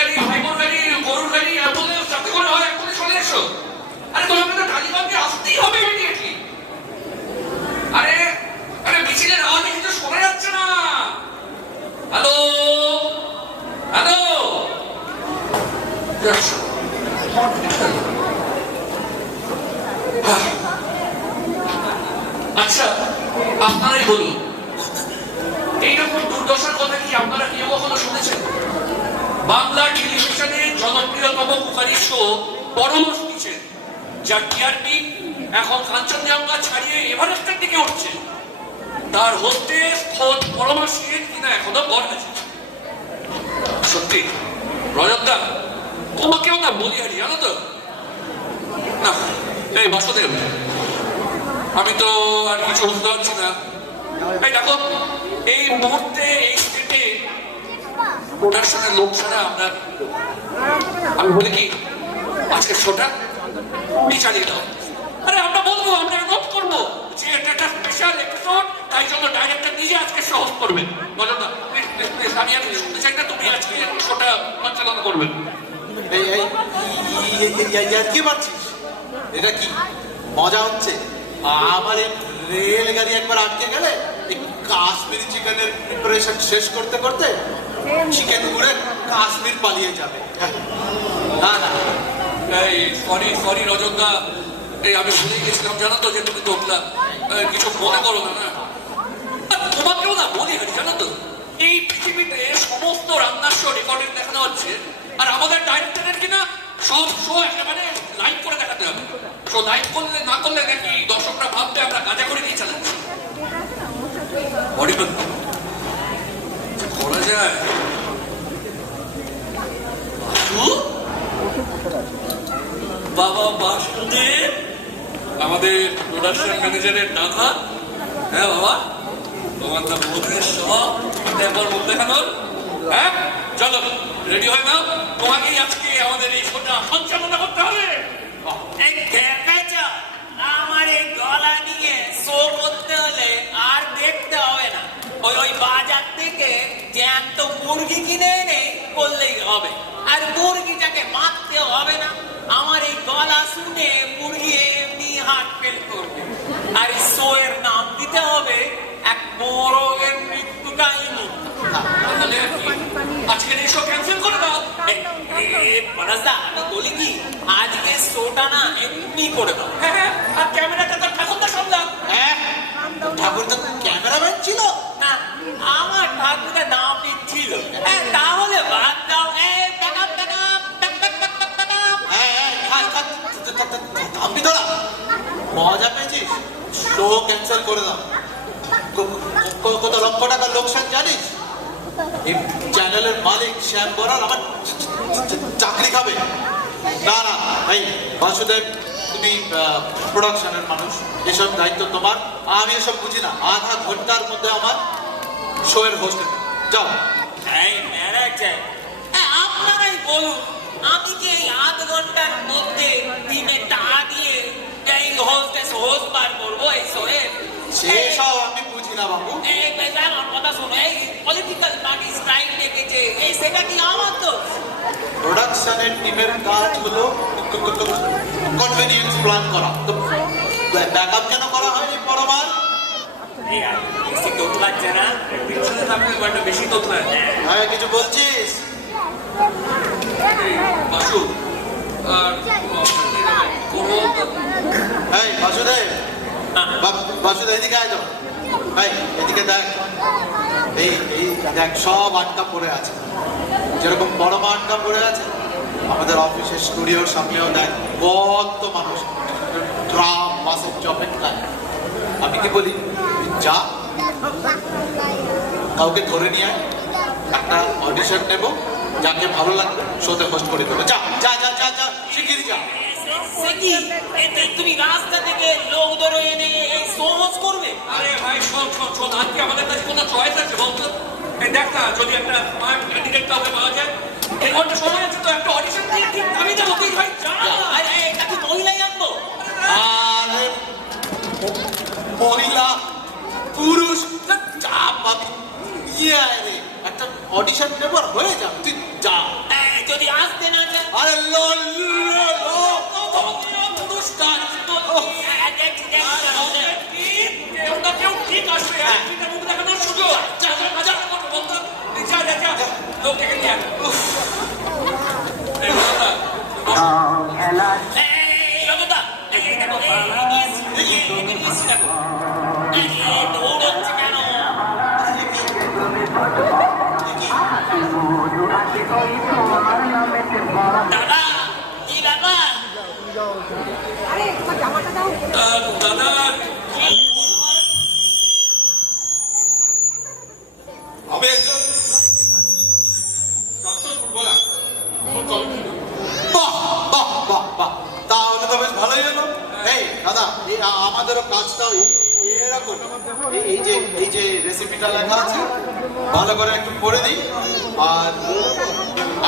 গাড়ি, ভাইবোন গাড়ি, গরুর গাড়ি, অ্যাম্বুলেন্স যাতে করে হয় এক্ষুনি চলে এসো। আরে তোমাকে তো টালিগঞ্জে আসতেই হবে ইমিডিয়েটলি। আরে আরে মিছিলের আওয়াজে কিছু শোনা যাচ্ছে না। হ্যালো হ্যালো, আচ্ছা আপনারাই বলুন, এইরকম দুর্দশার কথা কি আপনারা কেউ কখনো শুনেছেন? বাংলা টেলিভিশনে জনপ্রিয়তম কুকারি শো পরমশ কিচেন, যার টিআরপি এখন কাঞ্চনজঙ্ঘা ছাড়িয়ে এভারেস্টের দিকে উঠছে, তার হোস্টেস খোদ পরমশ সেন কিনা এখনো গড় আছে। সত্যি রজতদা, তোমাকেও না বলি আর জানো তো না। এই বাসুদেব, আমি তো আর কিছু বুঝতে পারছি না। এই দেখো, এই মুহূর্তে এই স্টেটে প্রোডাকশনের লোক ছাড়া আমরা, আমি বলি কি আজকের শোটা তুমি চালিয়ে দাও। আরে আমরা বলবো, আমরা নোট করবো যে এটা একটা স্পেশাল এপিসোড, তাই জন্য ডাইরেক্টর নিজে আজকে সহজ করবেন। বলো না প্লিজ, আমি আর শুনতে চাই না, তুমি আজকে শোটা পরিচালনা করবেন। কি পারছিস? এটা কি মজা হচ্ছে? আমার এই রেলগাড়ি একবার আটকে গেলে এই কাশ্মীরি চিকেনের প্রিপারেশন শেষ করতে করতে চিকেন উড়ে কাশ্মীর পালিয়ে যাবে। না না, এই সরি রজতদা, এই আমি ভুলে গেছিলাম জানো তো যে তুমি তোমরা কিছু মনে করো না। তোমাকেও না বলি হারি জানো তো, এই পৃথিবীতে সমস্ত রান্নার শো রেকর্ডিং দেখানো হচ্ছে, আর আমাদের ডাইরেক্টরের কিনা সব শো একেবারে লাইভ করে দেখাতে হবে। শো লাইভ করলে না করলে নাকি দর্শকরা ভাববে আমরা কাজা করে দিয়ে চালাচ্ছি। করা যায় বাবা বাসুদেব, আমাদের প্রোডাকশন ম্যানেজারের দাদা। হ্যাঁ বাবা, তোমার তো বোধের সব একবার মুখ দেখানোর। হ্যাঁ চলো রেডি হয়ে নাও, তোমাকেই আজকে আমাদের এই শোটা সঞ্চালনা করতে হবে। আমার এই গলা নিয়ে শো করতে হলে আর দেখতে হবে না, ওই বাজার থেকে জ্যান্ত মুরগি কিনে এনে করলেই হবে, আর মুরগিটাকে মারতে হবে না। আমার এই গলা শুনে মুরগি এমনি হাত ফেল করবে, আর এই শো এর নাম দিতে হবে এক মোরগের মৃত্যু কাহিনী। আজকের এই শো ক্যান্সেল করে দাও। পরাজদা, আমি বলি কি আজকে শোটা না এমনি করে দাও। হ্যাঁ, আর ক্যামেরাটা তো ঠাকুরদা সামলাম। হ্যাঁ ঠাকুর তো ক্যামেরাম্যান ছিল না, আমার ঠাকুরদা নাম ছিল। তাহলে বাদ দাও। আমি তোরা মজা পেয়েছিস? শো ক্যান্সেল করে দাও। কত লক্ষ টাকার লোকসান জানিস? এই চ্যানেলের মালিক শ্যাম বরাল আমার চাকরি খাবে। না না, এই বাসুদেব, তুমি প্রোডাকশনের মানুষ, এসব দায়িত্ব তোমার। আমি এসব বুঝি না। আধা ঘন্টার মধ্যে আমার শো এর হোস্ট যাও। এই ম্যানেজার, আপনারাই বলুন, আমি কি এই আধ ঘন্টার মধ্যে দিনে টাকা দিয়ে এই হোস্ট বার করবো এই শোয়ে? সেসব আমি বুঝি না বাবু। আমার কথা শোনো, এই পলিটিক্যাল পার্টি স্ট্রাইক ডেকেছে, এই সেটা কি আমার তো? প্রোডাকশনের টিমের কাজ হলো কনভেনিয়েন্স প্ল্যান করা। তো ব্যাকআপ কেন করা হয়নি পরমার? বেশি তোত লাগছে না? পিছনে থাকলে একটা বেশি তথ্য। হ্যাঁ, কিছু বলছিস? বাসু আর এই বাসুদেব, বাসুদেব এদিকে আয় তো। এই এদিকে দেখ, এই এই দেখ সব আটকা পড়ে আছে। যেরকম পরমা আটকা পড়ে আছে, আমাদের অফিসের স্টুডিওর সামনেও দেখ কত মানুষ ড্রাম বাসের জপের টাইম। আমি কি বলি, যা কাউকে ধরে নিয়ে আয়, একটা অডিশন নেব, যাকে ভালো লাগবে শোতে হোস্ট করে দেবো। যা যা যা যা যা, শিগগিরই যা। তুমি রাস্তা থেকে লোক ধরে এনে এই সহজ করবে? আরে ভাই শোন, আজকে আমাদের কাছে কোনো চয়েস আছে বলতো? এই দেখ না, যদি একটা ক্যান্ডিডেট কাউকে পাওয়া যায়, এই ঘন্টা সময় আছে তো, একটা অডিশন দিয়ে ঠিক আমি যাবো। তুই ভাই যা। এটা কি মহিলাই আনবো? আরে মহিলা পুরুষ চাপ ইয়ে রে, একটা অডিশন নেবার হয়ে যা, তুই যা। যদি আসতে না চান আরে অনুষ্ঠান ওটা কেউ ঠিক আসবে মুখ দেখানোর সুযোগ লোক ডেকে নিয়ে আয়। এই রতনদা, এই দেখো, দেখো। দৌড়চ্ছে কেন? দাদা, কি ব্যাপার? দাদা আমি একজন ডক্টর ফুটবলার বাহ বাহ বাহ বাহ, তাহলে তো বেশ ভালোই হলো। এই দাদা, এই আমাদেরও কাজটা এরকম, এই যে রেসিপিটা লেখা আছে ভালো করে একটু পড়ে দিই, আর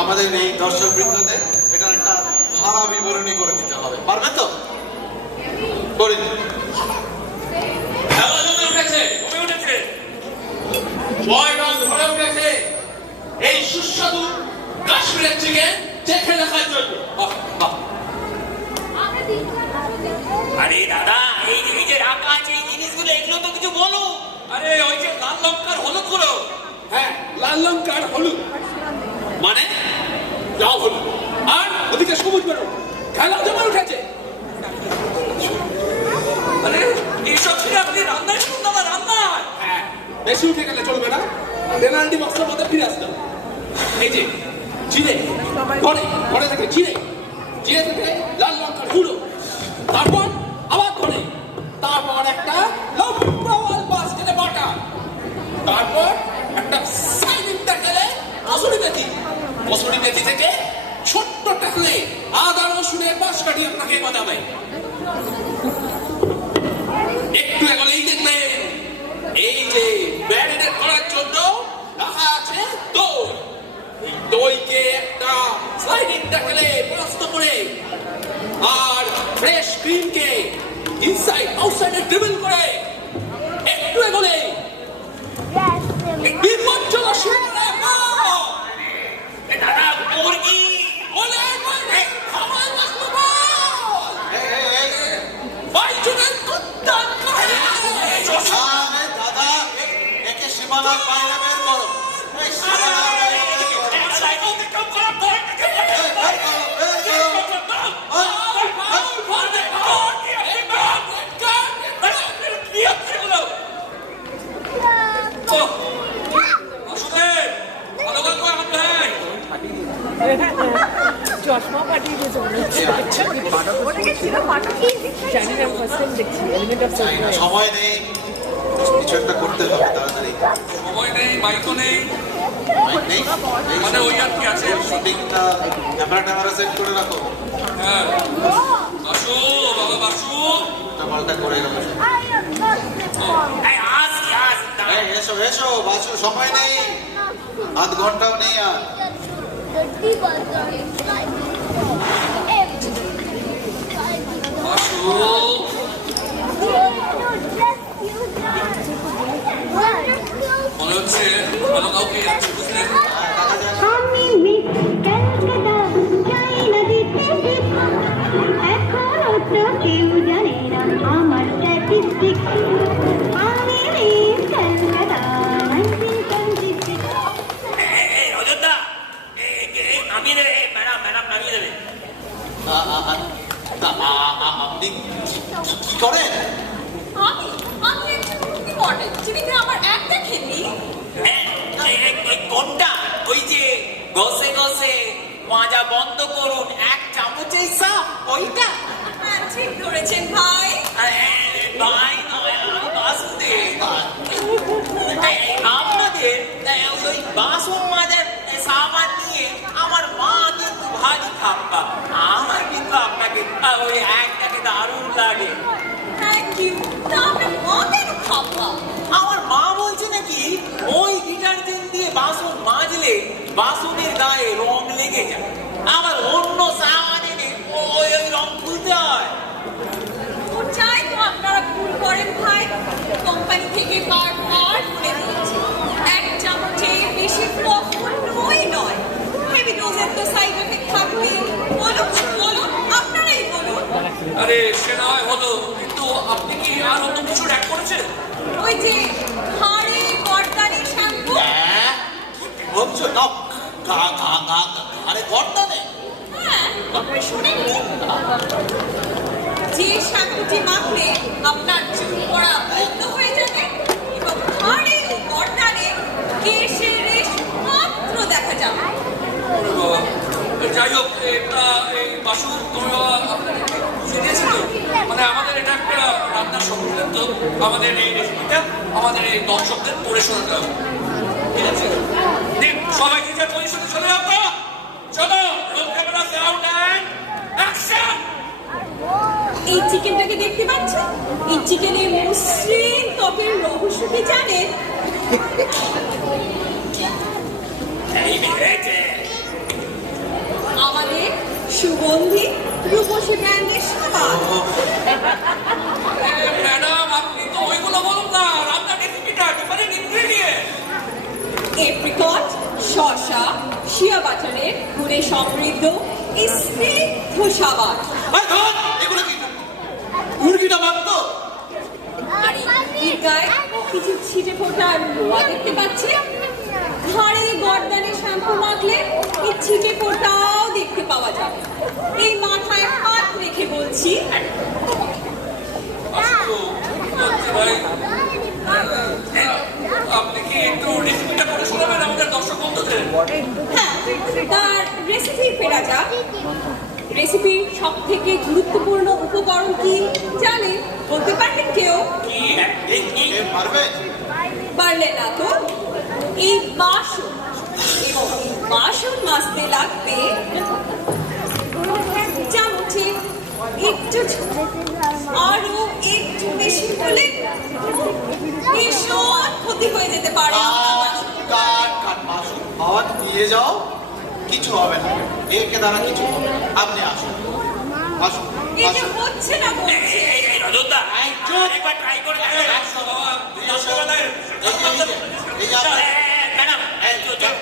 আমাদের এই দর্শক বৃন্দদের এটার একটা ধারা বিবরণী করে দিতে হবে। পারবে তো? করে দিন। খেলা জমে উঠেছে জয় রং ভরে উঠেছে এই সুস্বাদু কাশ্মীরের চিকেন চেখে দেখার জন্য। বাহ বাহ, আরে দাদা, এই যে রাখা আছে এই জিনিসগুলো, এগুলো তো কিছু বলো। আরে ওই যে লাল লঙ্কার হলুদ গুলো, হ্যাঁ লাল লঙ্কার হলুদ মানে লাল হলুদ, আর ওদিকে সবুজ বেরো, খেলা জমে উঠেছে। আরে এইসব ছেড়ে আপনি রান্নায় শুনুন দাদা, রান্নায় হ্যাঁ বেশি উঠে গেলে চলবে না, পেনাল্টি বক্সের মধ্যে ফিরে আসতে হবে। এই যে জিরে ঘরে থেকে জিরে থেকে লাল লঙ্কার গুঁড়ো, তারপর আবার ঘরে, তারপর একটা লম্বা বাস্কেটে বাটা, তারপর একটা সাইডিং টাকেলে কসুরি মেথি থেকে ছোট্ট টাকলে আদা রসুনের পাশ কাটিয়ে আপনাকে বাজাবে। একটু এগোলেই দেখবেন এই যে ম্যারিনেট করার জন্য রাখা আছে দই। এই দইকে একটা স্লাইডিং টাকেলে প্রস্ত করে আর ফ্রেশ ক্রিমকে ইনসাইড আউটসাইডে ড্রিবল করে একটু এগোলে বিপজ্জনক শিকারে দাদা, মুরগি বলে খাবার বস্তু বল বাইচুনের কুত্তার আরে দাদা, একে সীমানার বাইরে বের করো। এই সীমানার বাইরে বের করো। বের করো। চশমা পাঠিয়ে দিয়েছে ওটাকে ছিল পাঠিয়ে জানি না ফার্স্ট টাইম দেখছি এলিমেন্ট অফ জানি না, সময় নেই, কিছু একটা করতে হবে তাড়াতাড়ি। সময় নেই, মাইকও নেই, মাইক নেই? এই মানে ওই আর কি আছে শুটিংটা ক্যামেরা সেট করে রাখো। হ্যাঁ বাসু বাবা বাসু এটা পাল্টা করে গেল। দাদা, এসো এসো বাসু, সময় নেই, আধ ঘন্টাও নেই আর। বাসু মনে হচ্ছে ভালো কাউকে যাচ্ছে বুঝলেন। আমি মিস ক্যালকাটা চাই না দিতে এখনো তো কেউ জানে না আমার স্ট্যাটিস্টিক্স আমি মিস ক্যালকাটা 1926 অযোধ্যা, নামিয়ে দেবে ম্যাডাম, নামিয়ে দেবে। আপনি কি করেন? আমি একজন মুক্তি মডেল যিনি আমার এক দেখেননি কোনটা? ওই যে গসে গসে মাজা বন্ধ করুন, এক চামচেই সাপ, ওইটা? ঠিক ধরেছেন ভাই ভাই নয়, বাসুদেব। আপনাদের ওই বাসন মাজার সাবান নিয়ে আমার মা কিন্তু ভারী খাপ্পা। আমার কিন্তু আপনাকে ওই একটাকে দারুণ লাগে। থ্যাংক ইউ তা আপনার মা কেন খাপ্পা আমার মা বলছে নাকি ওই ডিটারজেন্ট দিয়ে বাসন মাজলে বাসনের গায়ে রং লেগে যায়, আবার অন্য সাবান এনে ওই রং তুলতে হয়। ও চাই তো আপনারা ভুল করেন ভাই কোম্পানি থেকে বারবার বলে দিয়েছে এক চামচের বেশি কখনোই নয় হেভি ডোজের তো সাইড আপনি কি আর অন্য কিছু র্যাক করেছেন? ওই যে হাড়ে কর্তানি শ্যাম্পু। হ্যাঁ কি বলছো না আরে কর্তা নেই হ্যাঁ, শোনেননি? যে শ্যাম্পুটি মাখলে আপনার চুল পড়া বন্ধ হয়ে যাবে এবং হাড়ে কর্তানে কেশের রেশ মাত্র দেখা যাবে। যাই হোক, এটা এই বাসু তুমি আপনাকে বুঝে দিয়েছি তো? মানে আমাদের এটা একটা রান্নার সংক্রান্ত, আমাদের এই রেসিপিটা আমাদের এই দর্শকদের পড়ে শোনাতে হবে, ঠিক আছে? দিন সবাই নিজের পজিশনে চলে যাও তো। চলো, roll camera, sound and action. এই চিকেনটাকে দেখতে পাচ্ছেন? এই চিকেনের মসৃণ ত্বকের রহস্য কি জানেন? এই বেড়েছে। আমাদের সুগন্ধি রূপসী ব্র্যান্ডের সাবান। ম্যাডাম, আপনি তো ওইগুলো বলুন না, রান্নার রেসিপিটা ডিফারেন্ট ইনগ্রেডিয়েন্ট। এপ্রিকট, শসা, শিয়া বাটারের গুণে সমৃদ্ধ এই স্নিগ্ধ সাবান। এগুলো কি মুরগিটা মারতো আর এই গায়ে কিছু ছিটে ফোটা লোয়া দেখতে পাচ্ছি। ঘাড়ে গর্দানে শ্যাম্পু মাখলে এই ছিটে ফোটাও দেখতে পাওয়া যাবে। এই মাথায় হাত রেখে বলছি, ভাই, আপনি কি একটু রেসিপিটা করে শোনাবেন আমাদের দর্শক বন্ধুদের? হ্যাঁ, তার রেসিপি ফেরা যাক। রেসিপির সব থেকে গুরুত্বপূর্ণ উপকরণ কি জানেন? বলতে পারবেন কেউ? পারবে পারলে না তো? এই বাসন এবং এই বাসন মাজতে লাগবে চামচে একটু আরো একটু বেশি হলে ভীষণ ক্ষতি হয়ে যেতে পারে। খাওয়া নিয়ে যাও, কিছু হবে না, একে দ্বারা কিছু হবে না। আপনি আসুন আসুন এই যে আসুন হচ্ছে না বলছে। এই রজতদা, একবার ট্রাই করে দেখো। এই যে আপনার- ম্যাডাম,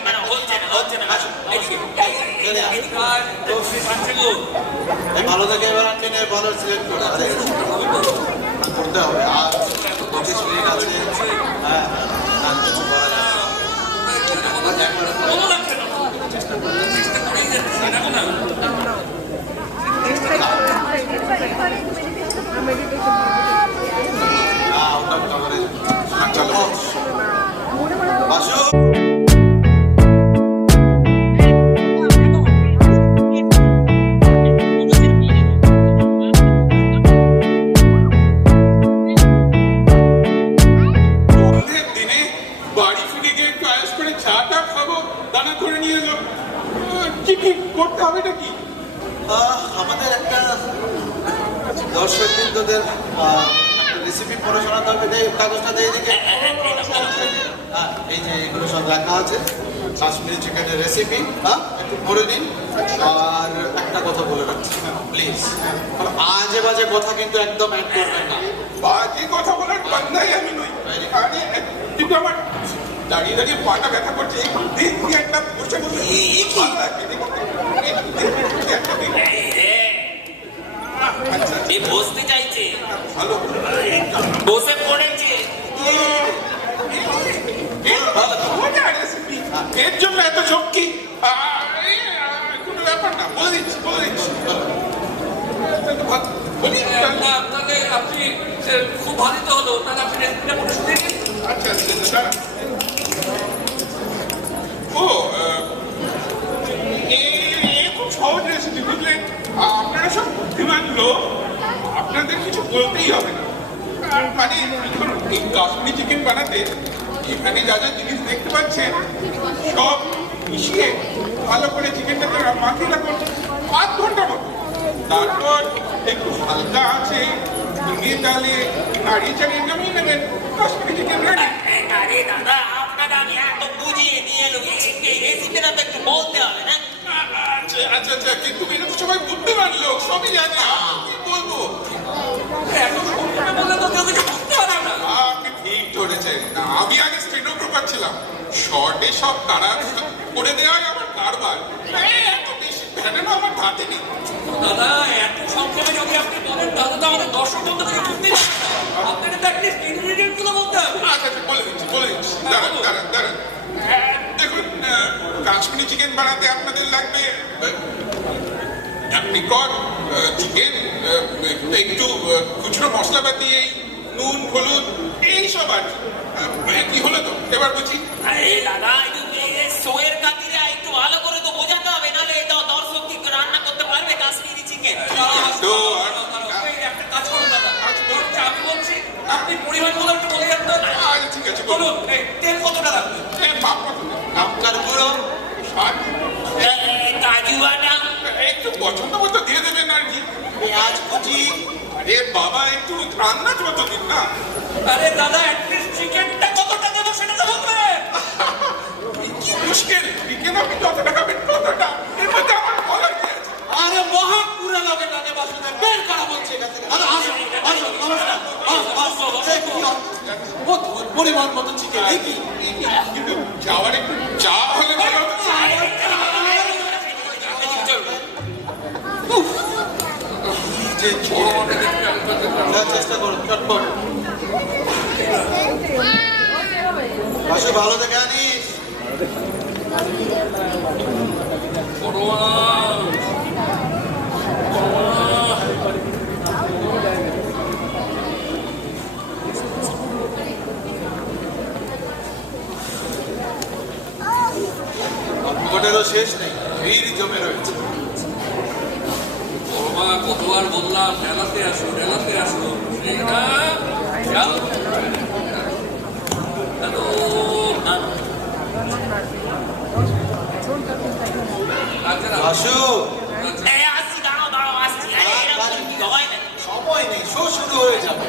ম্যাডাম হচ্ছে না, হচ্ছে না। আসুন, এদিকে, চলে আসুন। শান্তিগু, এই ভালো থেকে এবার আপনি ভালো সিলেক্ট করে আরে করতে হবে। আর 25 মিনিট আছে। হ্যাঁ আর কিছু করা যাবে না। ভালো লাগছে না। চেষ্টা করেই যাচ্ছি, দেখো না। ওটা কভারেজ চলো বাসু বন্ধের দিনে বাড়ি ফিরে গিয়ে একটু আয়াস করে চাটা খাবো, দানা করে নিয়ে এলো। কি কি করতে হবে নাকি? আমাদের একটা দর্শক বিন্দুদের রেসিপি পড়ে শোনাতে হবে। কাগজটা দিয়ে দিকে। এই যে এগুলো সব লেখা আছে, কাশ্মীরি চিকেনের রেসিপি। একটু পড়ে দিন। আর একটা কথা বলে রাখছি প্লিজ, আজে বাজে কথা কিন্তু একদম অ্যাড করবেন না। বাজে কথা বলার বান্দাই আমি নই। আরে কিন্তু আমার দাঁড়িয়ে দাঁড়িয়ে পাটা ব্যথা করছে। দেখি একটা বসে বসে ভালো লাগবে, দেখুন। একটা দিন। এই রে, আচ্ছা এ বসতে চাইছে, ভালো বসে পড়েছে। মজার রেসিপি, এর জন্য এত ঝক্কি। কোনো ব্যাপার না, বলে দিচ্ছি বলি না, আপনাকে আপনি খুব ভালো তো হলো, তাহলে আপনি রেসিপিটা করে শুনে নিন। আচ্ছা আচ্ছা দাঁড়া। ও এ খুব সহজ রেসিপি, বুঝলেন? আপনারা সব বুদ্ধিমান লোক, আপনাদের কিছু বলতেই হবে না। আর মানে ধরুন, এই কাশ্মীরি চিকেন বানাতে এখানে যা যা জিনিস দেখতে পাচ্ছেন সব মিশিয়ে ভালো করে চিকেনটাকে মাখিয়ে রাখুন 5 ঘন্টা মতো। তারপর একটু হালকা আছে ডিমের ডালে নাড়িয়ে চাড়িয়ে নামিয়ে নেবেন, কাশ্মীরি চিকেন রেডি। আরে দাদা, আপনাকে আমি এত বুঝিয়ে দিয়ে এলো, এই রেসিপিটা তো একটু বলতে হবে না? আচ্ছা আচ্ছা আচ্ছা, কিন্তু এরা তো সবাই বুদ্ধিমান লোক, সবই জানে। কি বলবো? এত সম্পূর্ণ বললে তো কেউ কিছু বুঝতে পারে না। আপনি ঠিক ধরেছেন। আমি আগে স্টেনোগ্রাফার ছিলাম, শর্টে সব তারা করে দেওয়াই আমার কারবার। এত বেশি ভ্যানেরও আমার ধাতে নেই। দাদা এত সংক্ষেপে যদি আপনি বলেন তাহলে তো আমাদের দর্শক বন্ধু থেকে বুঝতে আপনাদের তো অ্যাটলিস্ট ইনগ্রিডিয়েন্ট গুলো বলতে হবে। আচ্ছা আচ্ছা বলে দিচ্ছি দাঁড়ান দাঁড়ান দাঁড়ান। দেখুন কাশ্মীরি চিকেন বানাতে আপনাদের লাগবে অ্যাপ্রিকট, চিকেন, একটু খুচরো মশলাপাতি, এই নুন হলুদ এইসব আর কি। কি হলো তো এবার বুঝি? আরে দাদা একটু শোয়ের খাতিরে একটু ভালো করে তো বোঝাতে হবে, নাহলে এটা দর্শক কি রান্না করতে পারবে কাশ্মীরি চিকেন? তো আর একটা কাজ করুন দাদা, বরঞ্চ আমি বলছি আপনি পরিমাণ গুলো একটু বলে যান তো। আচ্ছা ঠিক আছে বলুন। বলুন এই তেল কতটা লাগবে? মাপ কত দেন? লঙ্কার গুঁড়ো আর কাজু বাদাম, একটু পছন্দ মতো দিয়ে দেবেন আর কি। পেঁয়াজ কুচি, আরে বাবা একটু আন্দাজ মতো দিন না। আরে দাদা অ্যাটলিস্ট চিকেনটা কতটা দেবো সেটা তো বলবে। কি মুশকিল, চিকেন আপনি যতটা খাবেন ততটা, এর মধ্যে আমার বলার কি আছে? আরে মহা পুরা লাগে টানে বাসনে বের করা বলছে এখান থেকে। আরে আসো আসো নমস্কার। এই কি অদ্ভুত পরিমাণ মতো চিকেন, এই কি? কিন্তু যাওয়ার একটু চা হলে ভালো হতো। যে চেষ্টা করো চটপট। বাসু ভালো দেখে আনিস। গল্পটারও শেষ নেই, ভিড় জমে রয়েছে। ওমা কতবার বললাম মেলাতে আসো মেলাতে আসো, সেইটা যাও। হ্যালো বাসু এই আসছি, দাঁড়াও দাঁড়াও আসছি। আরে এরকম কি হয় না? সময় নেই, শো শুরু হয়ে যাবে।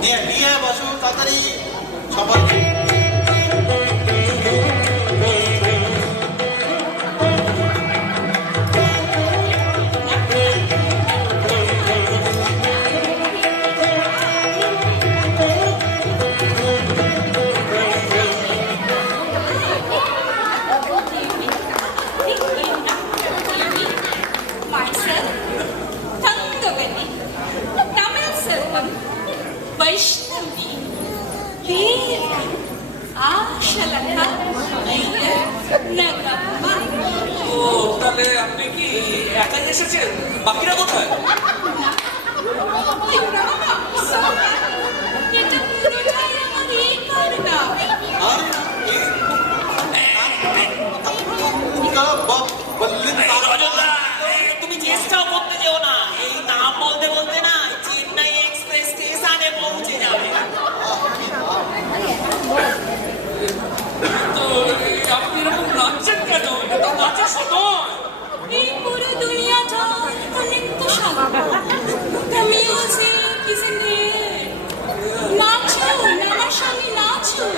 নিয়ে নিয়ে বাসু তাড়াতাড়ি সবাই। Myself, Tangavani, Tamil Selvam, Vaishnavi, Devi, Ashalaka, Nagamma. ও তাহলে আপনি কি একাই এসেছেন, বাকিরা কোথায়? এটা পুরোটাই আমার এই কারণা। আর বললেন এই রজতদা, তুমি চেষ্টাও করতে যেও না, এই নাম বলতে বলতে না চেন্নাই এক্সপ্রেস স্টেশনে পৌঁছে যাবে। তো এই আপনি এরকম নাচছেন কেন? এটা তো নাচের সময়। এই পুরো দুনিয়াটা অনেক তো শান্ত। The music is in the air. নাচুন, আমার সঙ্গে নাচুন।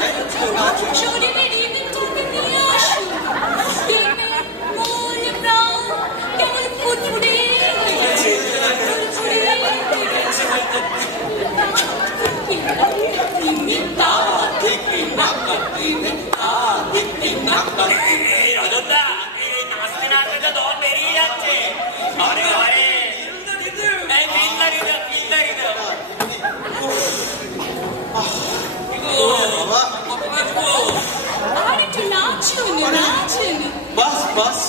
শরীরের রিদমটাকে নিয়ে আসুন। দেখবেন মন প্রাণ কেমন ফুরফুরে হয়ে গেছে। ফুরফুরে হয়ে গেছে। এই রজতদা, এই নাচতে নাচতে তো দম বেরিয়ে যাচ্ছে। আরে আরে এই ফিল্ডারি দাও, ফিল্ডারি দাও। বাবা কত নাচবো? আর একটু নাচুন, নাচুন। বাস বাস।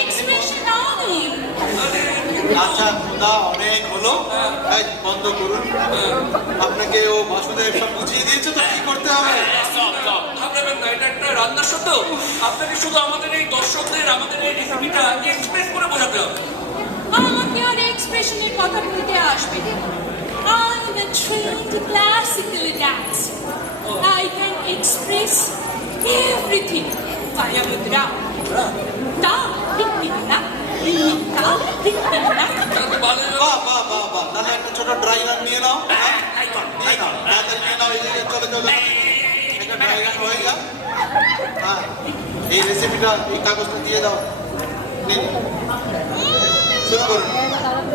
এক্সপ্রেশন আনুন। আচ্ছা খোদা অনেক হলো, এই বন্ধ করুন। আপনাকে ও বাসুদেব সব বুঝিয়ে দিয়েছে তো কি করতে হবে। সব সব ঘাবড়াবেন না, এটা একটা রান্নার শব্দ। আপনাকে শুধু আমাদের এই দর্শকদের আমাদের এই রেসিপিটা এক্সপ্রেস করে বোঝাতে হবে। আমাকে আর এক্সপ্রেশনের কথা বলতে আসবে না। I am a trained classical dancer. I can express everything via mudra. Ta, dikdikta, dikdikta, dikdikta. তাহলে ভালো হবে। বাহ বাহ বাহ বাহ, তাহলে একটা ছোট ড্রাই রান নিয়ে নাও। নিয়ে নাও তাড়াতাড়ি নিয়ে নাও। এই যে চলো চলো একটা ড্রাই রান হয়ে যাও। হ্যাঁ এই রেসিপিটা এই কাগজটা দিয়ে দাও। নিন শুরু করুন,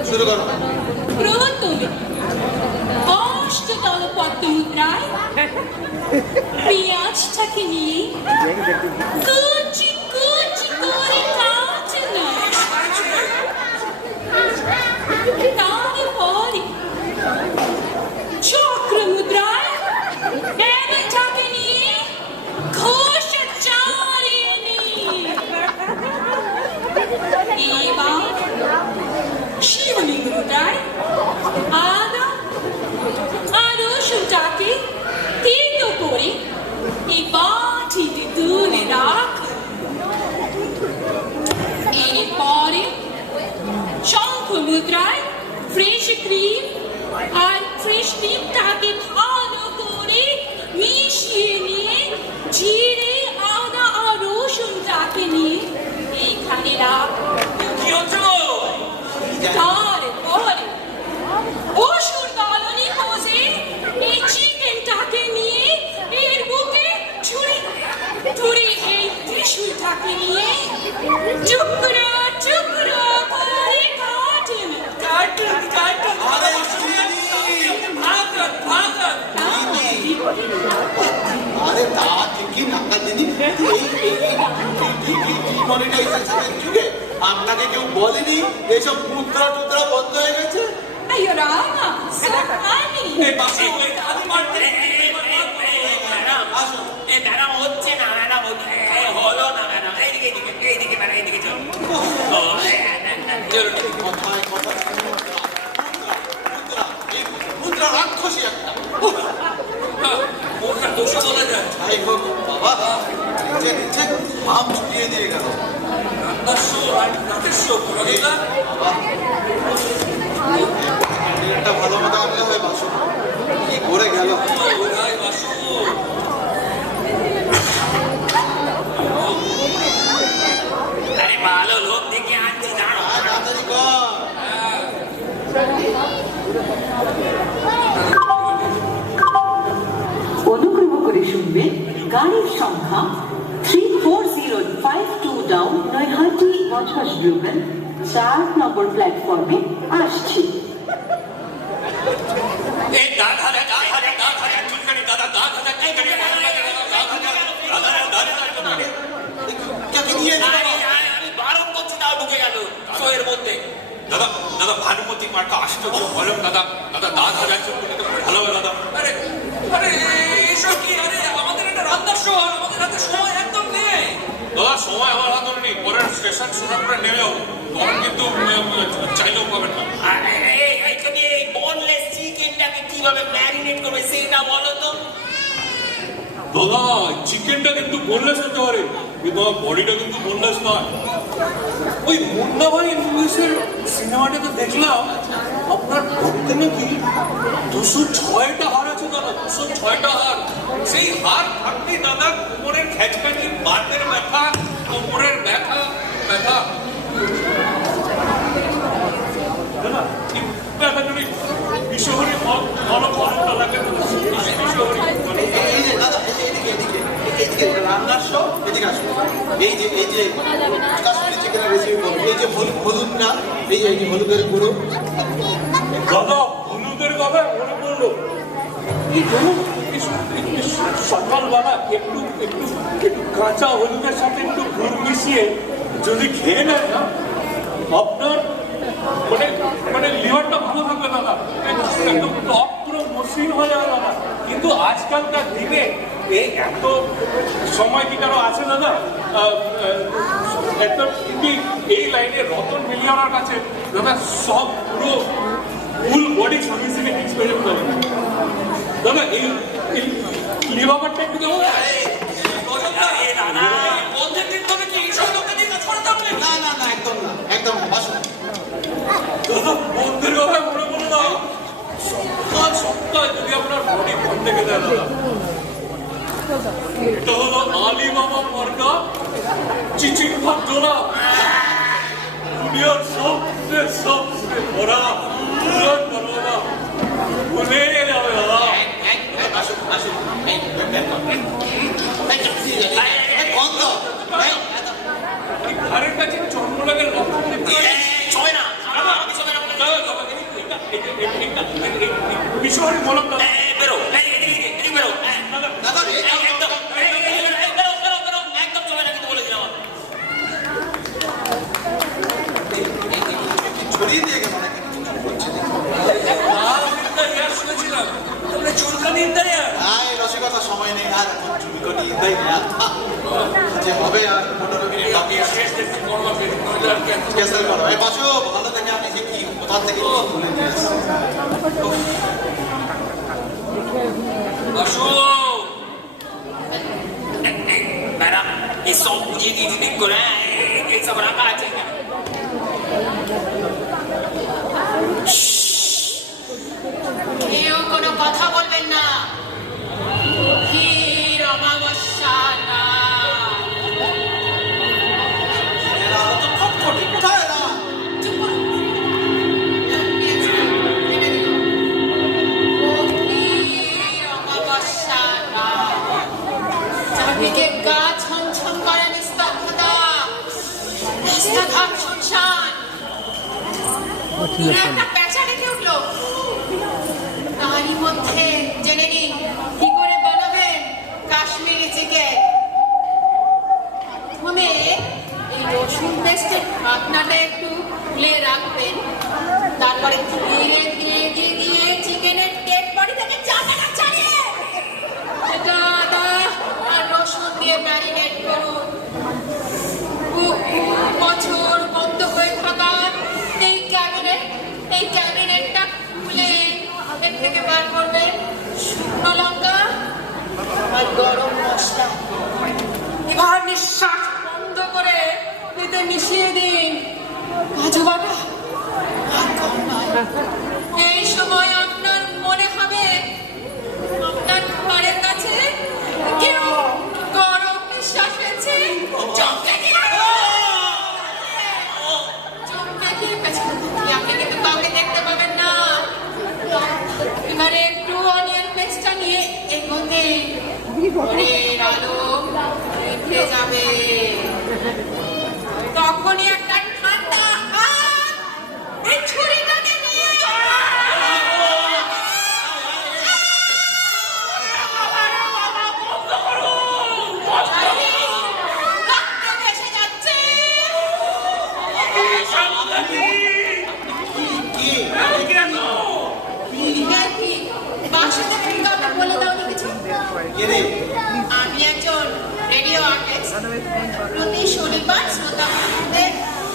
শুরু করুন। প্রথমে অষ্টতল পদ্ম মুদ্রায় পেঁয়াজটাকে নিয়ে কুচি তিতো করে এই বাটিতে তুলে রাখুন। এরপরে শঙ্খ মুদ্রায় ফ্রেশ ক্রিম আর ফ্রেশ ক্রিমটাকে ভালো করে মিশিয়ে নিয়ে জিরে আদা আর রসুনটাকে নিয়ে এইখানে রাখুন। কি হচ্ছে গো? তারপরে অসুর দলনি খোঁজে এই চিকেনটাকে নিয়ে এর বুকে ছুরি এই ত্রিশূলটাকে নিয়ে টুকরো টুকরো করে কাটুন। আরে দিদি, আরে তা ঠিকই টাকা দিদি, মনিটাইজেশনের যুগে আপনাকে কেউ বলেনি এইসব মুদ্রা টুদ্রা বন্ধ হয়ে গেছে? আইয়ো রামা, সাহানি। আসুন। ম্যাডাম হচ্ছে না, ম্যাডাম হলো না, ম্যাডাম এইদিকে ম্যাডাম এইদিকে চলো। কথায় কথায় মুদ্রা, এই মুদ্রা রাক্ষসী একটা। ওটা দোষে বলা যায়। যাই হোক বাবা, নিচে নিচে আম ছুটিয়ে দিয়ে গেল। ক্যান্ডিডেটটা ভালো মতো আনলে হয় বাসু, কি করে গেল। আরে ভালো লোক দেখে আনছি, দাঁড়ো। তাড়াতাড়ি কর। অনুগ্রহ করে শুনবেন গাড়ির সংখ্যা 34052 ডাউন নৈহাটি বছর ব্লুগন 4 নম্বর প্ল্যাটফর্মে আসছে। এই দাগ হারে চুলকানি দাদা দাগ হারে চুলকানি কাকে নিয়ে এলো বাবা? আমি বারণ করছি, তাও ঢুকে গেল শোয়ের মধ্যে। দাদা দাদা ভানুমতি মার্কা আশ্চর্য বলো দাদা দাদা দাগ হাজার চুলকানি তো ভালো হবে দাদা। আরে আরে এসব কি? আরে আমাদের একটা রান্নার শো, আমাদের হাতে সময় একদম নেই। দাদা সময় আমার হাতে নেই, পরের স্টেশন শোনার পরে নেমেও তখন কিন্তু চাইলেও পাবেন না। তুমি এই বোনলেস চিকেনটাকে কিভাবে ম্যারিনেট করবে সেটা বলো তো। দাদা চিকেনটা কিন্তু বোনলেস হতে পারে, কিন্তু আমার বডিটা কিন্তু বোনলেস নয়। ওই মুন্না ভাই ইংলিশের সিনেমাটাতে দেখলাম আপনার বডিতে নাকি 206টা হাড় আছে দাদা, 206টা হাড়। সেই হাড় থাকলে দাদা কোমরের খেচকানি, বাতের ব্যথা, কোমরের ব্যথা ব্যথা দাদা এই ব্যথাগুলি বিশ্বহরি ভালো ভালো লাগে। এই যে দাদা, এদিকে রান্নার শো, এদিকে আসুন। এই যে কাশ্মীরি চিকেনের রেসিপি বলবো। এই যে হলুদ না, এই যে হলুদের গুঁড়ো। দাদা হলুদের কথা মনে পড়লো, এই ধরুন সকালবেলা একটু একটু একটু কাঁচা হলুদের সাথে একটু গুড় মিশিয়ে যদি খেয়ে নেন না, আপনার মানে মানে লিভারটা ভালো থাকবে দাদা, একদম টক পুরো মসৃণ হয়ে যাবে দাদা। কিন্তু আজকালকার দিনে এই এত সময় কি কারো আছে দাদা? একটা এই লাইনে রতন মিলিয়ানার কাছে দাদা সব পুরো ফুল বডি সার্ভিস থেকে ফিক্স হয়ে যাবে দাদা। দাদা এই লিভারটা একটু কেমন না না না, একদম না, একদম না। আসুন। দাদা বন্ধের কথা মনে পড়ে দাও, সপ্তাহে যদি আপনার বডি বন্ধ থেকে দেয় দাদা, এটা হলো আলিবাবা মার্কা চিচিং ভাজনা, দুনিয়ার সবচেয়ে বড় পুরান দরওয়াজা খুলে যাবে দাদা। আসুন আসুন। বন্ধ। ঘরের কাছে চন্দ্রলাগের লক্ষণ ছয় না, আমি সবাই বিষয় বললাম দাদা। বেরো, এদিকে বেরো। দাদা একদম বেরো, একদম ছয় না কিন্তু বলেছিলাম। ছড়িয়ে দিয়ে গেল নাকি কিছু বলছে শুনেছিলাম তোমরা চুলকানি দেয় এই রসিকতা সময় নেই আর এখন চুরি করে দেয় না যে হবে আর 15 মিনিট বাকি আছে। ক্যান্সেল করো। এই বাসু ভালো থেকে আমি যে কি কোথা থেকে তুলে নিয়ে আসছি। বাসু ম্যাডাম এই সব বুঝিয়ে দিয়ে ঠিক করে এইসব রাখা আছে কেন? কেউ কোনো কথা বলবেন না। ক্ষীর অমাবস্যা না। এরা তো খটখটে, কোথায় এরা? চুপ করুন। ভেবে দিল। ও ক্ষীর অমাবস্যা না। চারদিকে গা ছমছম করে নিস্তব্ধতা। রাস্তাঘাট শুনশান। দূরে একটা পেঁচা ডেকে উঠলো। তারই মধ্যে জেনে নিন কি করে বানাবেন কাশ্মীরি চিকেন। প্রথমে এই রসুন পেস্টের ঢাকনাটা একটু খুলে রাখবেন, তারপরে ধীরে ধীরে ধীরে ধীরে চিকেনের টেট বডি থেকে চাকাটা ছাড়িয়ে এটা আদা আর রসুন দিয়ে ম্যারিনেট করুন। বছর বন্ধ হয়ে থাকা এই ক্যাবিনেটটা খুলে এর থেকে বার করবেন শুকনো লঙ্কা আর গরম মশলা। এবার নিঃশ্বাস বন্ধ করে এতে মিশিয়ে দিন কাজু বাটা আর গন্ডা। এই সময় আপনার মনে হবে আপনার ঘরের কাছে কেউ গরম নিঃশ্বাস ফেলছে। চমকে গিয়ে পেছনে তাকিয়ে আপনি কিন্তু কাউকে দেখতে পাবেন না। এবারে একটু অনিয়ন পেস্টটা নিয়ে এর মধ্যে ভোরের আলো উঠে যাবে। তখনই একটা ঠান্ডা হাত এই ছুরিটাকে নিয়ে রক্ত ভেসে যাচ্ছে। বলে দাওনি কিছু? আমি একজন রেডিও আর্টিস্ট। প্রতি শনিবার শ্রোতাদের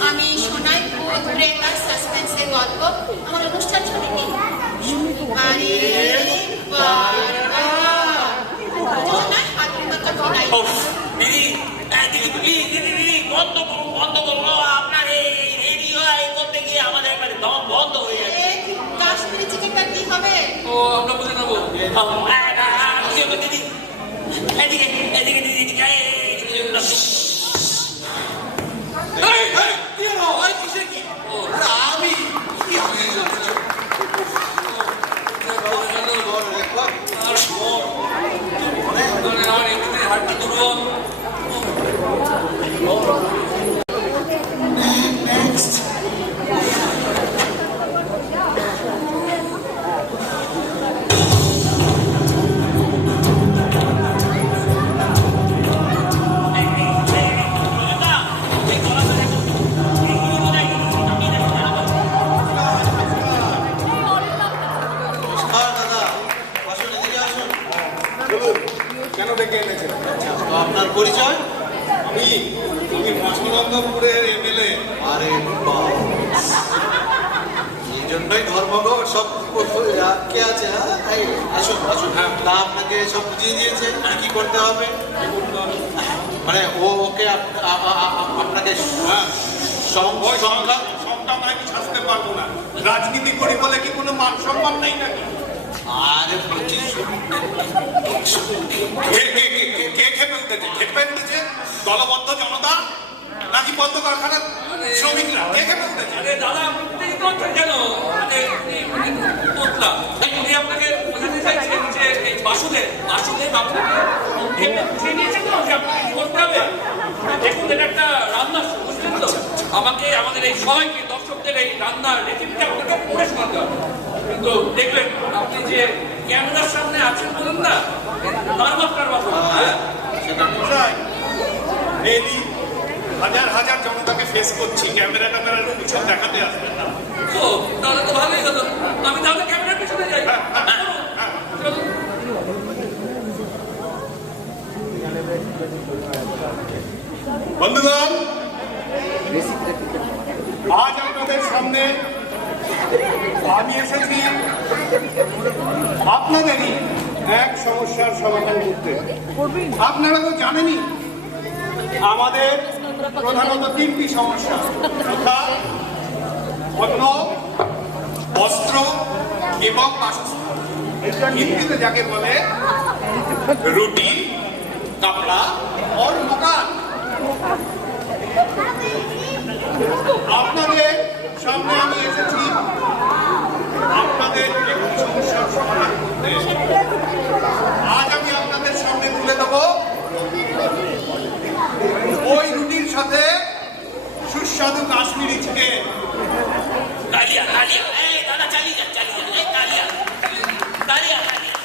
আমি শোনাই ভূত প্রেম আর সাসপেন্সের গল্প। আমার অনুষ্ঠান শোনেনি? দিদি বন্ধ করুন আপনার এই রেডিও করতে গিয়ে আমাদের একবারে দম বন্ধ হয়ে যাচ্ছে। কাশ্মীরি চিকেনটা কি হবে? ও আমরা বুঝে নেবো। দিদি এদিকে এদিকে দিদি এদিকে কি হলো? ওই কিসের কি? ও আমি কি হয়ে যাচ্ছে? বল রেখো। আর এমনিতে হাঁটতে দেবো। নমস্কার দাদা, আসুন এদিকে আসুন। কেন ডেকে এনেছেন? তো আপনার পরিচয়? আমি মছনন্দপুরের এমএলএ। আরে বাস, এই জন্যই ধর্মঘট সব কে আছে। হ্যাঁ এই, আসুন আসুন। তা আপনাকে সব বুঝিয়ে দিয়েছে কি করতে হবে? মানে ওকে আপনাকে সংখ্যা সবটা আমি ছাড়তে পারবো না। রাজনীতি করি বলে কি কোনো মান সম্মান নেই নাকি? আরে বলছি কে খেপে উঠেছে? খেপে উঠেছে দলবদ্ধ জনতা নাকি বন্ধ কারখানার শ্রমিকরা? কে খেপে উঠেছে? আরে দাদা আপনি এই কথা কেন? আমি আপনাকে বোঝাতে চাইছেন যে এই বাসুদেব আপনাকে সংক্ষেপে বুঝিয়ে দিয়েছে তো যে আপনাকে কি করতে হবে। দেখুন এটা একটা রান্নার শো, বুঝলেন তো? আমাকে আমাদের এই সবাইকে দর্শকদের এই রান্নার রেসিপিটা আপনাকে পড়ে শোনাতে হবে। কিন্তু দেখবেন আপনি যে ক্যামেরার সামনে আছেন বলুন না, সেটা ডেইলি হাজার হাজার জনতাকে ফেস করছি, ক্যামেরার পিছন দেখাতে আসবেন না। ও তাহলে তো ভালোই হতো। আমি তাহলে ক্যামেরার পিছনে যাই। চলুন। বন্ধুগণ, আজ আপনাদের সামনে আমি এসেছি আপনাদেরই এক সমস্যার সমাধান করতে। আপনারা তো জানেনই আমাদের প্রধানত তিনটি সমস্যা, যথা অন্ন, বস্ত্র এবং বাসস্থান। হিন্দিতে যাকে বলে রুটি, কাপড়া और मकान। আপনাদের সামনে আমি এসেছি আপনাদের একটি সমস্যার সমাধান করতে। আজ আমি আপনাদের সামনে তুলে দেব ওই রুটির সাথে সুস্বাদু কাশ্মীরি চিকেন। তালিয়া তালিয়া এই দাদা চালিয়ে যান এই তালিয়া তালিয়া তালিয়া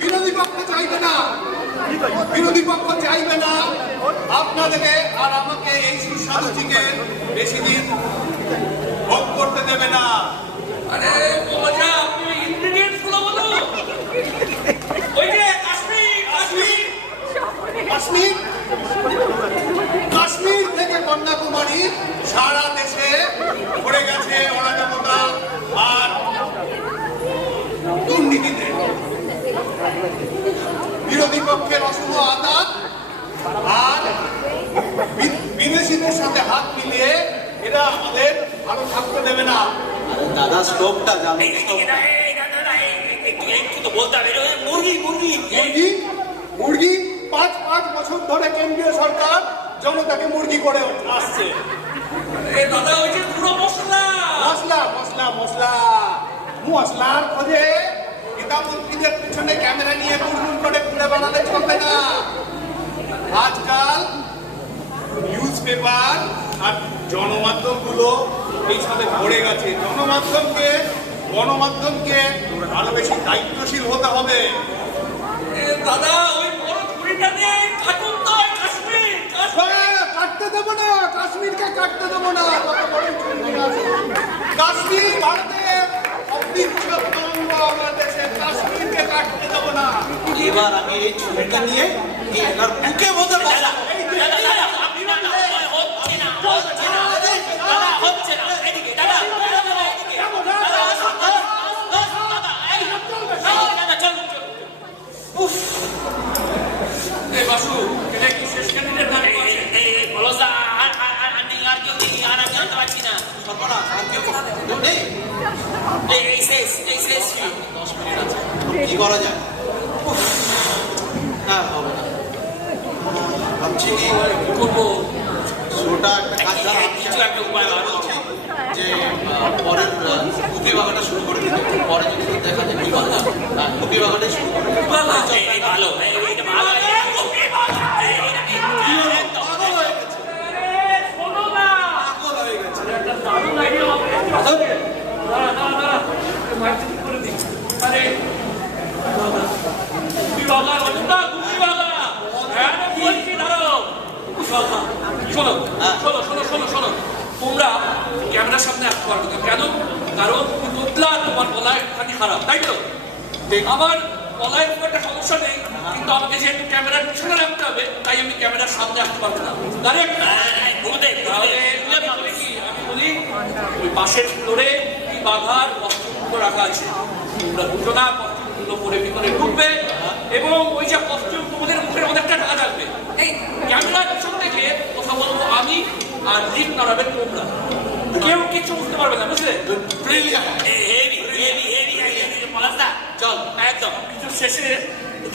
বিরোধী পক্ষ চাইবে না, বিরোধী পক্ষ চাইবে না আপনাদেরকে আর আমাকে এই সুস্বাদু চিকেন বেশি দিন ভোগ করতে দেবে না। আরে মজা, আপনি ইনগ্রেডিয়েন্টস গুলো বলো। ওই যে কাশ্মীর কাশ্মীর কাশ্মীর কাশ্মীর থেকে কন্যাকুমারী সারা দেশে ভরে গেছে অরাজকতা আর দুর্নীতিতে। বিরোধী পক্ষের অশুভ আঘাত আর বিদেশিদের সাথে হাত মিলিয়ে এরা আমাদের ভালো থাকতে দেবে না। দাদা স্টোভটা জানো? একটু তো বলতে হবে মুরগি মুরগি মুরগি মুরগি 5 বছর ধরে কেন্দ্রীয় সরকার জনতাকে মুরগি করে আসছে। এই দাদা ওই যে পুরো মশলা মশলা মশলা মশলা মশলার খোঁজে নেতা মন্ত্রীদের পিছনে ক্যামেরা নিয়ে গুড়গুড় করে ঘুরে বেড়ালে চলবে না। আজকাল নিউজ পেপার আর জনমাধ্যমগুলো এইসবে ভরে গেছে। গণমাধ্যমকে আরো বেশি দায়িত্বশীল হতে হবে। দাদা ওই বড় ছুরিটা নিয়ে কাটুন তো কাশ্মীর কাটতে দেবো না, কাশ্মীরকে কাটতে দেবো না। কাশ্মীর ভারতের অবিচ্ছেদ্য অঙ্গ, আমাদের দেশের কাশ্মীরকে কাটতে দেবো না। এবার আমি এই ছবিটা নিয়ে এনার বুকে বলতে দাদা দাদা আপনি না হচ্ছে না হচ্ছে না দাদা হচ্ছে না এদিকে দাদা এদিকে দাদা চল উফ এই বাসু এটা কি শেষ ক্যান্ডিডেট না? এই বলসা আমি আর কেউ নেই আর আমি আনতে পারছি না এই শেষ কি 10 মিনিট আছে, কি করা যায়? না হবে না, ভাবছি কি করবো শোটা একটা কাজ ছাড়া আমি কিছু একটা উপায় বার করো। বলছি যে পরের কুপি বাগানটা শুরু করে দিতে। পরে যদি দেখা যায় কি বাগান, কুপি বাগানটা শুরু করে দিতে। এই ভালো এইটা ভালো পাগল হয়ে গেছে, শোনো না, পাগল হয়ে গেছে। একটা দারুণ আইডিয়া হবে। দাঁড়া মার্কেটিং করে দিই। আরে গুপি বাগা অজুদা গুপি বাগা হ্যাঁ বলছি দাঁড়াও। গুপি বাগা শোনো শোনো শোনো শোনো শোনো তোমরা ক্যামেরার সামনে আসতে পারবে না। কেন? কারণ তুমি তোতলা, তোমার গলায় একটুখানি খারাপ, তাই তো? আমার গলায় খুব একটা সমস্যা নেই, কিন্তু আমাকে যেহেতু ক্যামেরার পিছনে রাখতে হবে তাই আমি ক্যামেরার সামনে আসতে পারবো না। ডাইরেক্ট তাহলে আমি বলি ওই পাশের ফ্লোরে কি বাঘার কস্টিউমগুলো রাখা আছে, তোমরা দুটো না কস্টিউমগুলো পরে ভিতরে ঢুকবে এবং ওই যে কস্টিউম তোমাদের মুখের মধ্যে একটা ঢাকা থাকবে। এই ক্যামেরার পিছন থেকে কথা বলবো আমি আর লিপ নাড়াবেন তোমরা, কেউ কিছু বুঝতে পারবে না, বুঝলে? হেভি হেভি হেভি পলাশদা চল একদম কিছু শেষে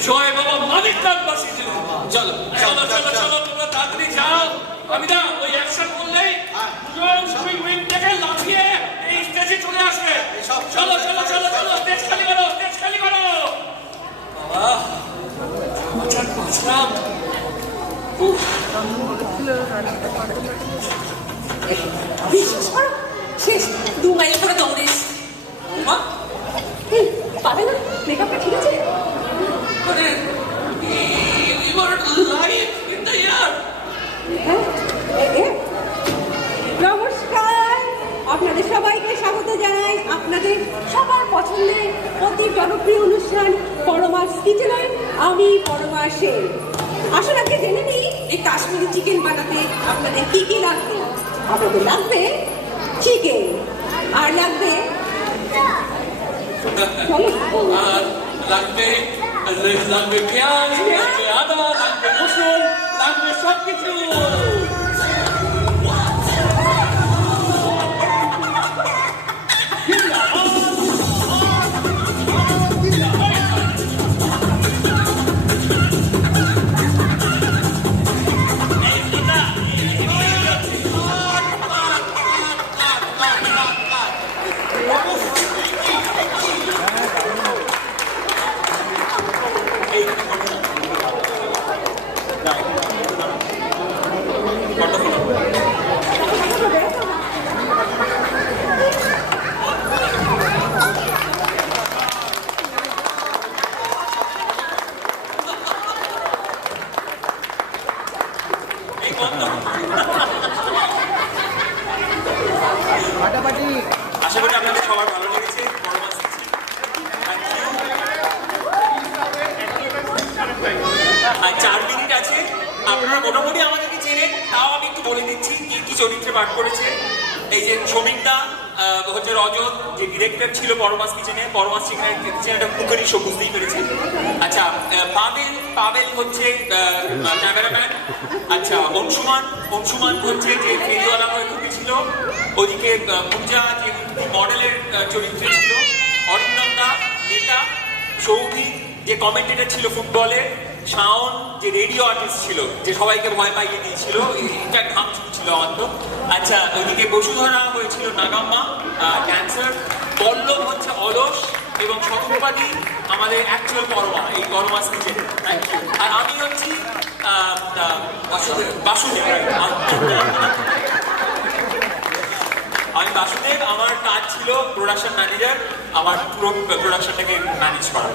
জয় বাবা মালিক কাজ বাসি দিল। চলো চলো চলো চলো তোমরা তাড়াতাড়ি যাও। আমি না ওই অ্যাকশন করলেই দুজন সুইং উইং থেকে লাফিয়ে এই স্টেজে চলে আসবে। চলো চলো চলো চলো স্টেজ খালি করো, স্টেজ খালি করো। বাবা আচ্ছা বাঁচলাম। বিশ্বাস করো শেষ 2 মাইল করে দৌড়ে এসেছি। পাবে না মেকআপটা ঠিক আছে? আরে you are live in the air. নমস্কার, আপনাদের সবাইকে স্বাগত জানাই আপনাদের সবার পছন্দের অতি জনপ্রিয় অনুষ্ঠান পরমাস কিচেনে। আমি পরমা সেন। আসুন আজকে জেনে নিই এই কাশ্মীরি চিকেন বানাতে আপনাদের কি কি লাগবে। আপনাদের লাগবে চিকেন আর লাগবে আর লাগবে লাগবে পেঁয়াজ, লাগবে আদা, লাগবে রসুন, লাগবে সবকিছু। আশা করি আপনাদের সবার ভালো লেগেছে। আর 4 মিনিট আছে, আপনারা মোটামুটি আমাদেরকে চেনেন, তাও আমি একটু বলে দিচ্ছি কি কি চরিত্রে পাঠ করেছে। এই যে সমীরদা হচ্ছে রজত, যে ডিরেক্টর ছিল পরমাস কিচেনে, পরমাস কিচেন একটা কুকারি শো, বুঝতেই পেরেছে। আচ্ছা, পাবেল হচ্ছে ক্যামেরাম্যান। আচ্ছা, অংশুমান হচ্ছে যে ফেরিওয়ালা হয়ে ঢুকেছিল। ওদিকে পূজা যে মডেলের চরিত্রে ছিল। অরিন্দম দা নেতা। সৌভিক যে কমেন্টেটর ছিল ফুটবলে। শাওন যে রেডিও আর্টিস্ট ছিল, যে সবাইকে ভয় পাইয়ে দিয়েছিল, ইনফ্যাক্ট ঘাম ছিল আমার তো। আচ্ছা, ওইদিকে বসুধরা হয়েছিল নাগাম্মা, ক্যান্সার। পল্লব হচ্ছে অলস, এবং শতরূপাদি আমাদের অ্যাকচুয়াল পরমা, এই পরমাস কিচেন। আর আমি হচ্ছি বাসুদেব। আমি বাসুদেব, আমার কাজ ছিল প্রোডাকশন ম্যানেজার, আমার পুরো প্রোডাকশনটাকে ম্যানেজ করা।